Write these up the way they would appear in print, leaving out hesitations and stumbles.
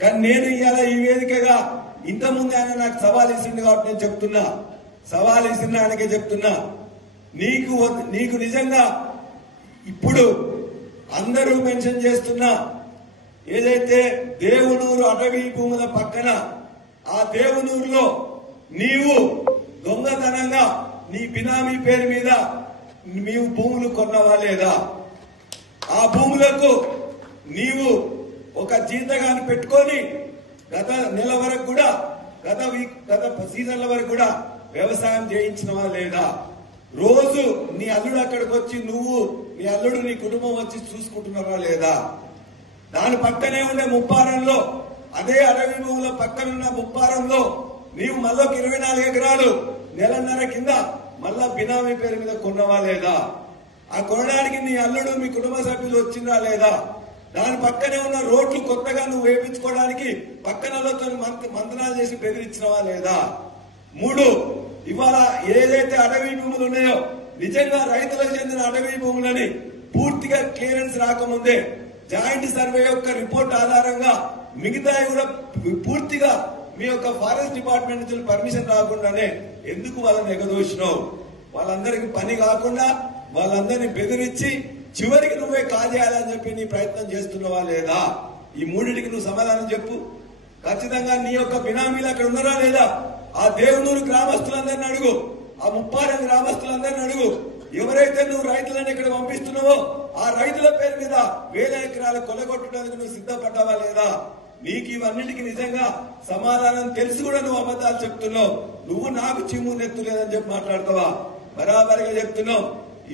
కానీ నేను ఇవాళ ఈ వేదికగా ఇంతకుముందు ఆయన నాకు సవాల్ ఇచ్చింది కాబట్టి నేను చెప్తున్నా, సవాల్ ఇచ్చిన ఆయనకే చెప్తున్నా, నీకు నిజంగా ఇప్పుడు అందరూ మెన్షన్ చేస్తున్నా ఏదైతే దేవునూరు అటవీ భూముల పక్కన ఆ దేవునూరులో నీవు దొంగతనంగా నీ బినామీ పేరు మీద నీవు భూములు కొన్నవా లేదా? ఆ భూములకు నీవు ఒక జీతగాన్ని పెట్టుకొని గత నెల వరకు కూడా గత సీజన్ల వరకు కూడా వ్యవసాయం చేయించినవా లేదా? రోజు నీ అల్లుడు అక్కడికి వచ్చి నీ అల్లుడు నీ కుటుంబం వచ్చి చూసుకుంటున్నావా లేదా? దాని పక్కనే ఉండే ముప్పారంలో అదే అడవి భూముల పక్కనున్న ముప్పారంలో నీవు మళ్ళొక 24 ఎకరాలు నెలన్నర కింద మళ్ళా బినామీ పేరు మీద కొన్నవా లేదా? ఆ కొనడానికి నీ అల్లుడు మీ కుటుంబ సభ్యులు వచ్చిందా లేదా? దాని పక్కనే ఉన్న రోడ్లు కొత్తగా నువ్వు వేయించుకోవడానికి పక్కనలతో మంతనాలు చేసి బెదిరించినవా లేదా? 3, ఇవాళ ఏదైతే అడవి భూములు ఉన్నాయో నిజంగా రైతులకు చెందిన అడవి భూములని పూర్తిగా క్లియరెన్స్ రాకముందే జాయింట్ సర్వే యొక్క రిపోర్ట్ ఆధారంగా మిగతా కూడా పూర్తిగా మీ యొక్క ఫారెస్ట్ డిపార్ట్మెంట్ నుంచి పర్మిషన్ రాకుండానే ఎందుకు వాళ్ళని ఎగదోసినావు? వాళ్ళందరికీ పని కాకుండా వాళ్ళందరినీ బెదిరించి చివరికి నువ్వే కాజేయాలని చెప్పి నీ ప్రయత్నం చేస్తున్నావా లేదా? ఈ మూడింటికి నువ్వు సమాధానం చెప్పు. ఖచ్చితంగా నీ యొక్క బినామీలు అక్కడ ఉన్నారా లేదా? ఆ దేవునూరు గ్రామస్తులందరినీ అడుగు, ఆ ముప్పారం గ్రామస్తులందరినీ అడుగు. ఎవరైతే నువ్వు రైతులను ఇక్కడ పంపిస్తున్నావో ఆ రైతుల పేరు మీద 1000 ఎకరాలు కొలగొట్టడానికి నువ్వు సిద్ధపడ్డావా లేదా? నీకు ఇవన్నిటికీ నిజంగా సమాధానం తెలిసి కూడా నువ్వు అబద్ధాలు చెప్తున్నావు. నువ్వు నాకు చిమ్ము నెత్తు లేదని చెప్పి మాట్లాడతావా? బరాబరిగా చెప్తున్నావు.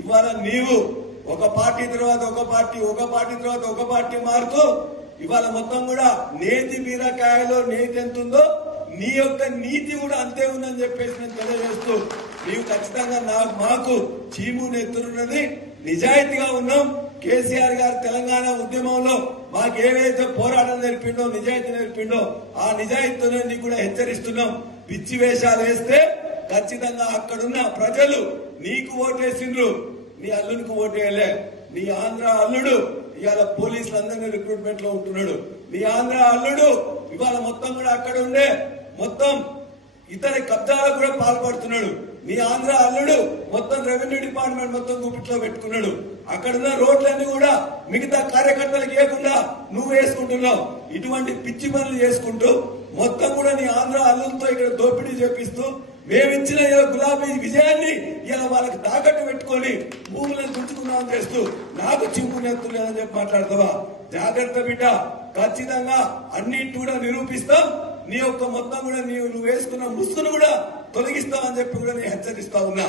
ఇవాళ నీవు ఒక పార్టీ తర్వాత ఒక పార్టీ తర్వాత ఒక పార్టీ మారుతూ ఇవాళ మొత్తం కూడా నేతి బీరకాయలో నేతి ఎంత ఉందో నీ యొక్క నీతి కూడా అంతే ఉందని చెప్పేసి నేను తెలియజేస్తూ నీవు ఖచ్చితంగా మాకు చీము నెత్తురున్నది. నిజాయితీగా ఉన్నాం. కేసీఆర్ గారు తెలంగాణ ఉద్యమంలో మాకు ఏవైతే పోరాటం నేర్పిండో నిజాయితీ నేర్పిండో ఆ నిజాయితీతోనే నీకు కూడా హెచ్చరిస్తున్నాం. పిచ్చి వేషాలు వేస్తే ఖచ్చితంగా అక్కడున్న ప్రజలు నీకు ఓటేసిండ్రు, నీ అల్లునికి ఓటేయలే. నీ ఆంధ్ర అల్లుడు ఇవాళ పోలీసులందరినీ రిక్రూట్మెంట్ లో ఉంటున్నాడు. నీ ఆంధ్ర అల్లుడు ఇవాళ మొత్తం కూడా అక్కడ ఉండే మొత్తం ఇతర కబ్జాలకు కూడా పాల్పడుతున్నాడు. నీ ఆంధ్ర అల్లుడు మొత్తం రెవెన్యూ డిపార్ట్మెంట్ మొత్తం గుప్పిట్లో పెట్టుకున్నాడు. అక్కడున్న రోడ్లన్నీ కూడా మిగతా కార్యకర్తలకు ఇవ్వకుండా నువ్వు వేసుకుంటున్నావు. ఇటువంటి పిచ్చి పనులు చేసుకుంటూ మొత్తం కూడా నీ ఆంధ్ర అల్లులతో ఇక్కడ దోపిడీ చేపిస్తూ మేమిచ్చిన గులాబీ విజయాన్ని ఇలా వాళ్ళకి తాకట్టు పెట్టుకొని భూములను తుంచుకున్నామని చేస్తూ నాకు చింపు నెత్తులేదని చెప్పి మాట్లాడతావా? జాగ్రత్త బిడ్డ. ఖచ్చితంగా అన్నింటి కూడా నిరూపిస్తాం. నీ యొక్క మొత్తం కూడా నువ్వు వేసుకున్న ముసుగును కూడా తొలగిస్తామని చెప్పి కూడా నేను హెచ్చరిస్తా ఉన్నా.